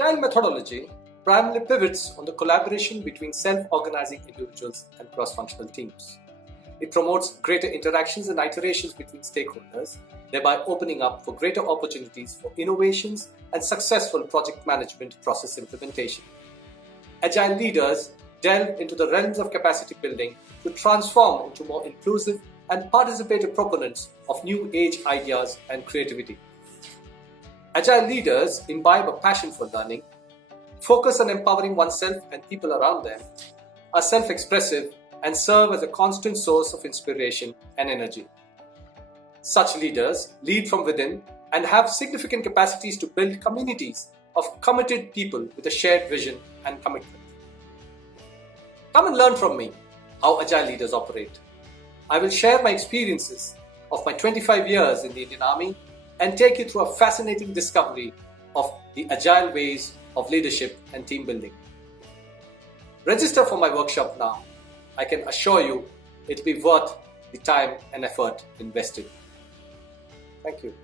Agile methodology primarily pivots on the collaboration between self-organizing individuals and cross-functional teams. It promotes greater interactions and iterations between stakeholders, thereby opening up for greater opportunities for innovations and successful project management process implementation. Agile leaders delve into the realms of capacity building to transform into more inclusive and participative proponents of new age ideas and creativity. Agile leaders imbibe a passion for learning, focus on empowering oneself and people around them, are self-expressive, and serve as a constant source of inspiration and energy. Such leaders lead from within and have significant capacities to build communities of committed people with a shared vision and commitment. Come and learn from me how Agile leaders operate. I will share my experiences of my 25 years in the Indian Army and take you through a fascinating discovery of the Agile ways of leadership and team building. Register for my workshop now. I can assure you it will be worth the time and effort invested. Thank you.